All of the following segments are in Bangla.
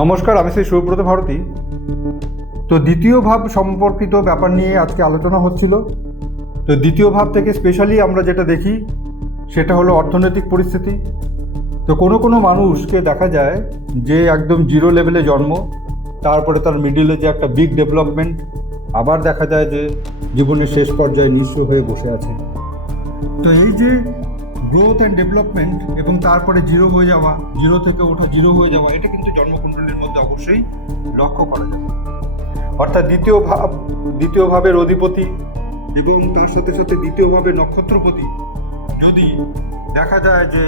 নমস্কার, আমি শ্রী সুব্রত ভারতী। তো দ্বিতীয় ভাব সম্পর্কিত ব্যাপার নিয়ে আজকে আলোচনা হচ্ছিল। তো দ্বিতীয় ভাব থেকে স্পেশালি আমরা যেটা দেখি সেটা হলো অর্থনৈতিক পরিস্থিতি। তো কোনো কোনো মানুষকে দেখা যায় যে একদম জিরো লেভেলে জন্ম, তারপরে তার মিডিলে যে একটা বিগ ডেভেলপমেন্ট, আবার দেখা যায় যে জীবনের শেষ পর্যায়ে নিঃস্ব হয়ে বসে আছে। তো এই যে গ্রোথ অ্যান্ড ডেভেলপমেন্ট এবং তারপরে জিরো হয়ে যাওয়া, জিরো থেকে ওঠা জিরো হয়ে যাওয়া, এটা কিন্তু জন্মকুণ্ডলীর মধ্যে অবশ্যই লক্ষ্য করা যাবে। অর্থাৎ দ্বিতীয় ভাবের অধিপতি এবং তার সাথে সাথে দ্বিতীয় ভাবের নক্ষত্রপতি যদি দেখা যায় যে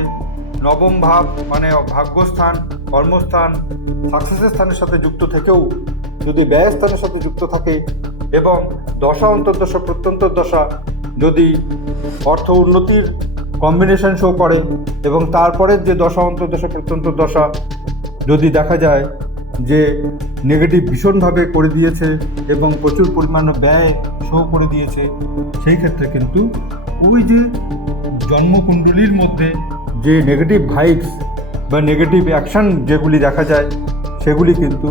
নবম ভাব মানে ভাগ্যস্থান, কর্মস্থান, সাকসেসের স্থানের সাথে যুক্ত থেকেও যদি ব্যয় স্থানের সাথে যুক্ত থাকে এবং দশা অন্তর্দশা প্রত্যন্তর দশা যদি অর্থ উন্নতির কম্বিনেশন শো করে এবং তারপরের যে দশা অন্তর্দশা প্রত্যন্তর দশা যদি দেখা যায় যে নেগেটিভ ভীষণভাবে করে দিয়েছে এবং প্রচুর পরিমাণে ব্যয় শো করে দিয়েছে, সেই ক্ষেত্রে কিন্তু ওই যে জন্মকুণ্ডলীর মধ্যে যে নেগেটিভ ভাইবস বা নেগেটিভ অ্যাকশন যেগুলি দেখা যায় সেগুলি কিন্তু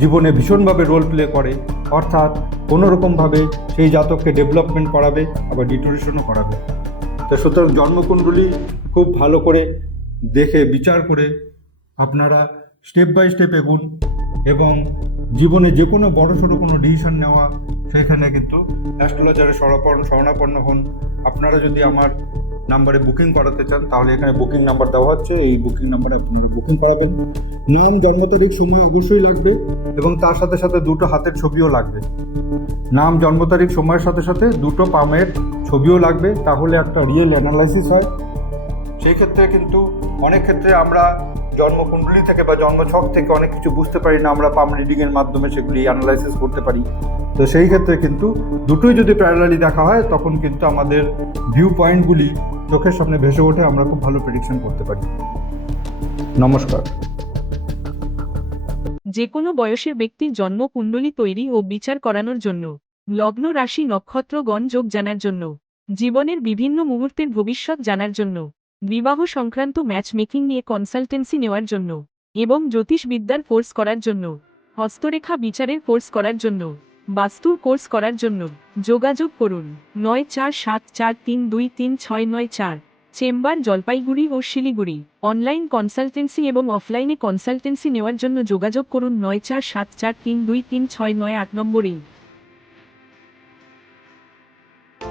জীবনে ভীষণভাবে রোল প্লে করে। অর্থাৎ কোনোরকমভাবে সেই জাতককে ডেভেলপমেন্ট করাবে, আবার ডিটোরেশনও করাবে। তো সুতরাং জন্মকুণ্ডলী খুব ভালো করে দেখে বিচার করে আপনারা স্টেপ বাই স্টেপ এগুন এবং জীবনে যে কোনো বড় ছোটো কোনো ডিসিশন নেওয়া সেখানে কিন্তু অ্যাস্ট্রোলজারে শরণাপন্ন হন। আপনারা যদি আমার নাম্বারে বুকিং করাতে চান তাহলে এখানে বুকিং নাম্বার দেওয়া হচ্ছে, এই বুকিং নাম্বারে আপনারা বুকিং করাবেন। নাম, জন্ম তারিখ, সময় অবশ্যই লাগবে এবং তার সাথে সাথে দুটো হাতের ছবিও লাগবে। নাম, জন্ম তারিখ, সময়ের সাথে সাথে দুটো পামের ছবিও লাগবে, তাহলে একটা রিয়েল অ্যানালাইসিস হয়। সেই ক্ষেত্রে কিন্তু অনেক ক্ষেত্রে আমরা জন্মকুণ্ডলী থেকে বা জন্মছক থেকে অনেক কিছু বুঝতে পারি না, আমরা পাম রিডিংয়ের মাধ্যমে সেগুলি অ্যানালাইসিস করতে পারি। তো সেই ক্ষেত্রে কিন্তু দুটোই যদি প্যারালালি দেখা হয় তখন কিন্তু আমাদের ভিউ পয়েন্টগুলি চোখের সামনে ভেসে ওঠে, আমরা খুব ভালো প্রেডিকশন করতে পারি। নমস্কার। যে কোনো বয়সের ব্যক্তির জন্মকুণ্ডলী তৈরি ও বিচার করানোর জন্য, লগ্ন, রাশি, নক্ষত্রগণ যোগ জানার জন্য, জীবনের বিভিন্ন মুহূর্তের ভবিষ্যৎ জানার জন্য, বিবাহ সংক্রান্ত ম্যাচ মেকিং নিয়ে কনসালটেন্সি নেওয়ার জন্য এবং জ্যোতিষবিদ্যার কোর্স করার জন্য, হস্তরেখা বিচারের কোর্স করার জন্য, বাস্তুর কোর্স করার জন্য যোগাযোগ করুন 9474323694। চেম্বার জলপাইগুড়ি ও শিলিগুড়ি। অনলাইন কনসালটেন্সি এবং অফলাইনে কনসালটেন্সি নেওয়ার জন্য যোগাযোগ করুন 9474323698 নম্বরে।